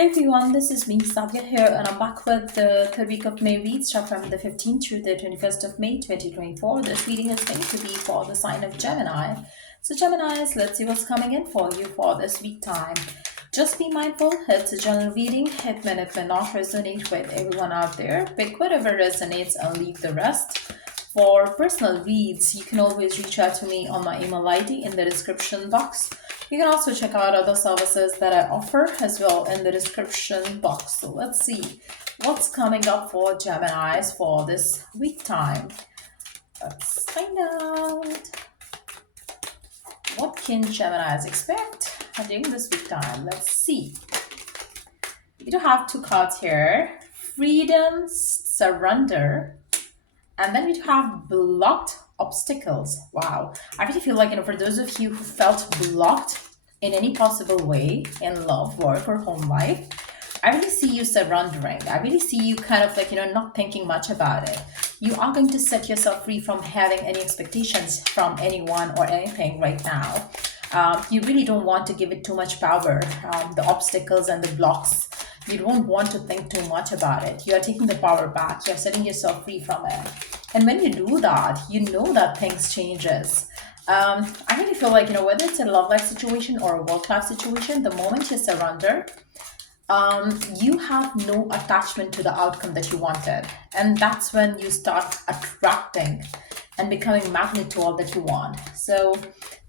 Hello everyone, this is me, Sadia here, and I'm back with the third week of May reads, start from the 15th through the 21st of May 2024. This reading is going to be for the sign of Gemini. So Geminis, let's see what's coming in for you for this week time. Just be mindful, it's a general reading. It may not resonate with everyone out there. Pick whatever resonates and leave the rest. For personal reads, you can always reach out to me on my email ID in the description box. You can also check out other services that I offer as well in the description box. So let's see what's coming up for Geminis for this week time. Let's find out. What can Geminis expect during this week time? Let's see. You do have two cards here. Freedom, surrender. And then we do have blocked obstacles. Wow. I really feel like, for those of you who felt blocked in any possible way in love, work, or home life, I really see you surrendering. I really see you kind of like, not thinking much about it. You are going to set yourself free from having any expectations from anyone or anything right now. You really don't want to give it too much power, the obstacles and the blocks. You don't want to think too much about it. You are taking the power back. You're setting yourself free from it. And when you do that, you know that things changes. I really feel like, whether it's a love life situation or a work life situation, the moment you surrender, you have no attachment to the outcome that you wanted. And that's when you start attracting and becoming magnet to all that you want. So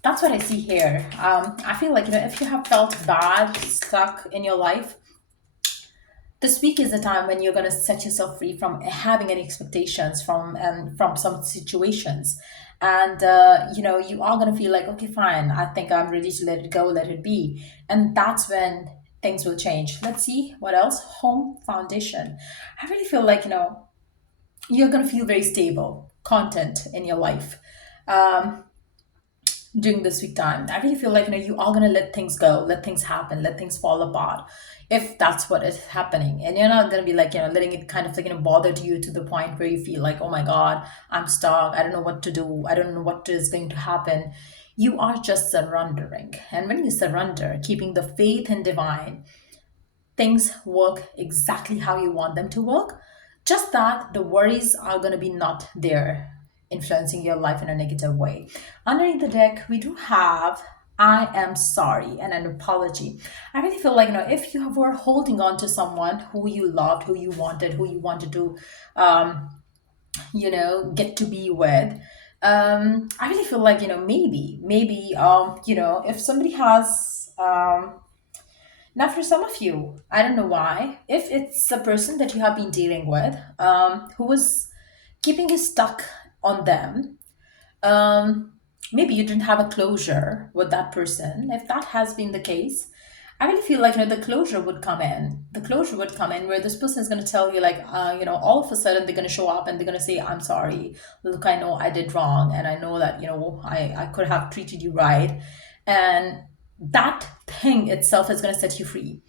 that's what I see here. I feel like, if you have felt bad, stuck in your life, this week is the time when you're going to set yourself free from having any expectations from some situations. And, you are going to feel like, okay, fine, I think I'm ready to let it go, let it be. And that's when things will change. Let's see what else. Home foundation. I really feel like, you're going to feel very stable, content in your life. During this week time, I really feel like, you are going to let things go, let things happen, let things fall apart, if that's what is happening. And you're not going to be like, letting it kind of like, bother you to the point where you feel like, oh my God, I'm stuck, I don't know what to do, I don't know what is going to happen. You are just surrendering. And when you surrender, keeping the faith in divine, things work exactly how you want them to work. Just that the worries are going to be not there, influencing your life in a negative way. Underneath the deck, we do have I am sorry and an apology. I really feel like, if you were holding on to someone who you loved, who you wanted to, get to be with, I really feel like, maybe, if somebody has, now, for some of you, I don't know why, if it's a person that you have been dealing with, who was keeping you stuck on them, maybe you didn't have a closure with that person. If that has been the case, I really feel like, the closure would come in. The closure would come in where this person is going to tell you, like, all of a sudden they're going to show up and they're going to say, I'm sorry. Look, I know I did wrong. And I know that, I could have treated you right. And that thing itself is going to set you free.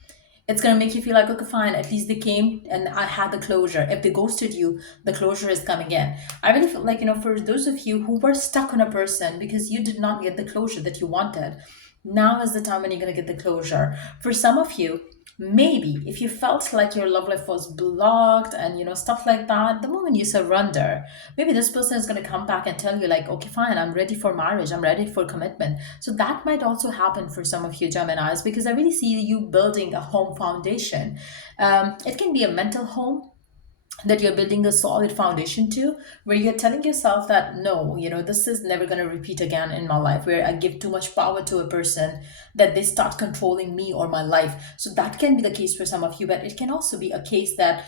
It's going to make you feel like, okay, fine, at least they came and I had the closure. If they ghosted you, the closure is coming in. I really feel like, for those of you who were stuck on a person because you did not get the closure that you wanted, now is the time when you're going to get the closure. For some of you, maybe if you felt like your love life was blocked and, stuff like that, the moment you surrender, maybe this person is going to come back and tell you like, okay, fine, I'm ready for marriage, I'm ready for commitment. So that might also happen for some of you Geminis, because I really see you building a home foundation. It can be a mental home that you're building a solid foundation to, where you're telling yourself that no, this is never going to repeat again in my life, where I give too much power to a person that they start controlling me or my life. So that can be the case for some of you, but it can also be a case that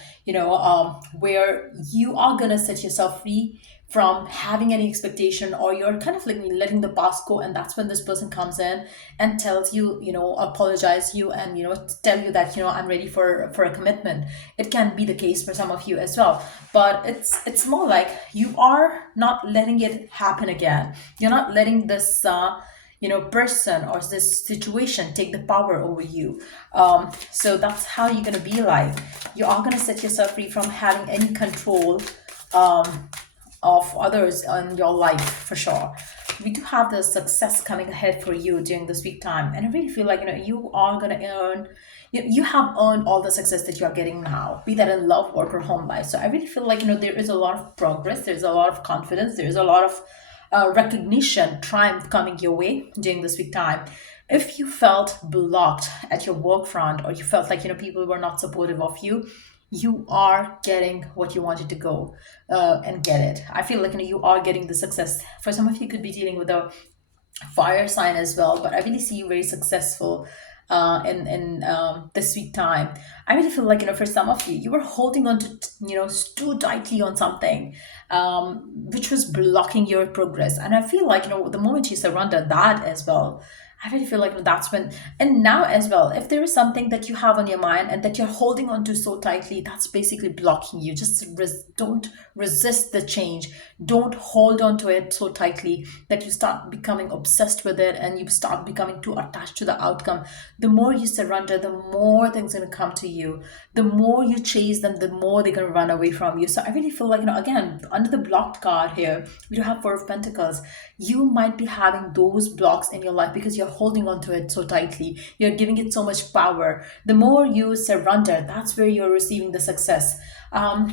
where you are going to set yourself free from having any expectation, or you're kind of like letting the past go, and that's when this person comes in and tells you, apologize you and tell you that I'm ready for a commitment. It can be the case for some of you as well, but it's more like you are not letting it happen again. You're not letting this person or this situation take the power over you. So that's how you're going to be like. You are going to set yourself free from having any control of others in your life, for sure. We do have the success coming ahead for you during this week time, and I really feel like you are going to earn you have earned all the success that you are getting now, be that in love, work, or home life. So I really feel like, there is a lot of progress, there's a lot of confidence, there's a lot of recognition, triumph coming your way during this week time. If you felt blocked at your work front, or you felt like, people were not supportive of you, you are getting what you wanted to go and get it. I feel like, you are getting the success. For some of you, could be dealing with a fire sign as well, but I really see you very successful in this week time. I really feel like, for some of you, you were holding on to, too tightly on something, which was blocking your progress. And I feel like, the moment you surrender that as well, I really feel like that's when, and now as well, if there is something that you have on your mind and that you're holding on to so tightly, that's basically blocking you. Just don't resist the change. Don't hold on to it so tightly that you start becoming obsessed with it and you start becoming too attached to the outcome. The more you surrender, the more things are going to come to you. The more you chase them, the more they're going to run away from you. So I really feel like, again, under the blocked card here, we do have Four of Pentacles. You might be having those blocks in your life because you're holding on to it so tightly. You're giving it so much power. The more you surrender, that's where you're receiving the success.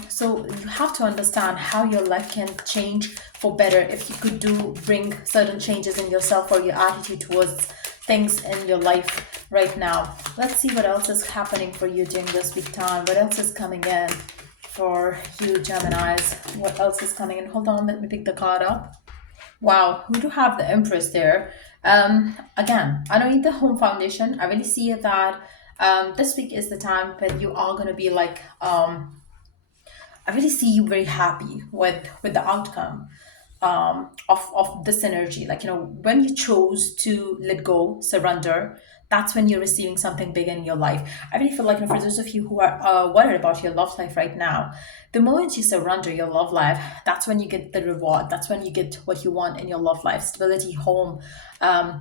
So you have to understand how your life can change for better if you could bring certain changes in yourself or your attitude towards things in your life right now. Let's see what else is happening for you during this week time. What else is coming in for you, Geminis? What else is coming in? Hold on, let me pick the card up. Wow, we do have the Empress there. Again, I don't need the home foundation. I really see that this week is the time when you are going to be like, I really see you very happy with the outcome of this energy. Like, when you chose to let go, surrender, that's when you're receiving something big in your life. I really feel like, for those of you who are worried about your love life right now, the moment you surrender your love life, that's when you get the reward. That's when you get what you want in your love life: stability, home,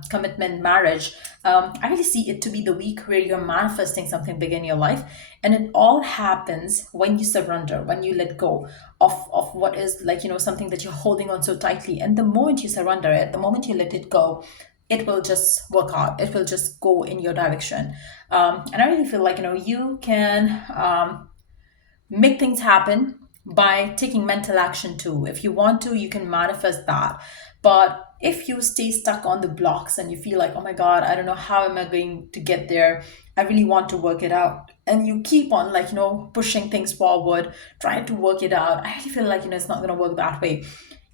commitment, marriage. I really see it to be the week where you're manifesting something big in your life. And it all happens when you surrender, when you let go of what is like, something that you're holding on so tightly. And the moment you surrender it, the moment you let it go, it will just work out. It will just go in your direction. And I really feel like, you can make things happen by taking mental action too. If you want to, you can manifest that. But if you stay stuck on the blocks and you feel like, oh my God, I don't know how am I going to get there, I really want to work it out, and you keep on like, pushing things forward, trying to work it out, I really feel like, it's not going to work that way.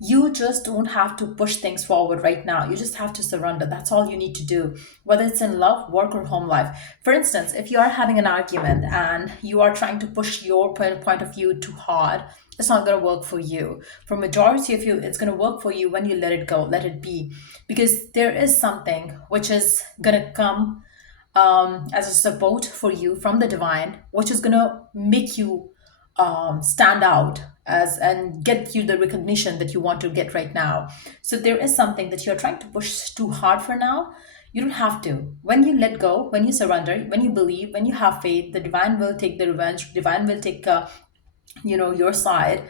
You just don't have to push things forward right now. You just have to surrender. That's all you need to do, whether it's in love, work, or home life. For instance, if you are having an argument and you are trying to push your point of view too hard, it's not going to work for you. For majority of you, it's going to work for you when you let it go, let it be. Because there is something which is going to come as a support for you from the divine, which is going to make you stand out as and get you the recognition that you want to get right now. So there is something that you're trying to push too hard for now. You don't have to. When you let go, when you surrender, when you believe, when you have faith, the divine will take the revenge. Divine will take your side.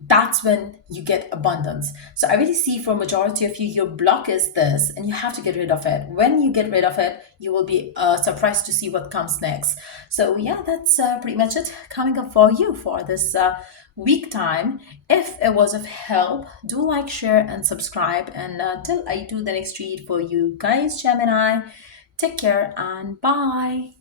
That's when you get abundance. So I really see for majority of you, your block is this, and you have to get rid of it. When you get rid of it, you will be surprised to see what comes next. So yeah, that's pretty much it coming up for you for this week time. If it was of help, do like, share, and subscribe. And till I do the next read for you guys, Gemini, take care and bye.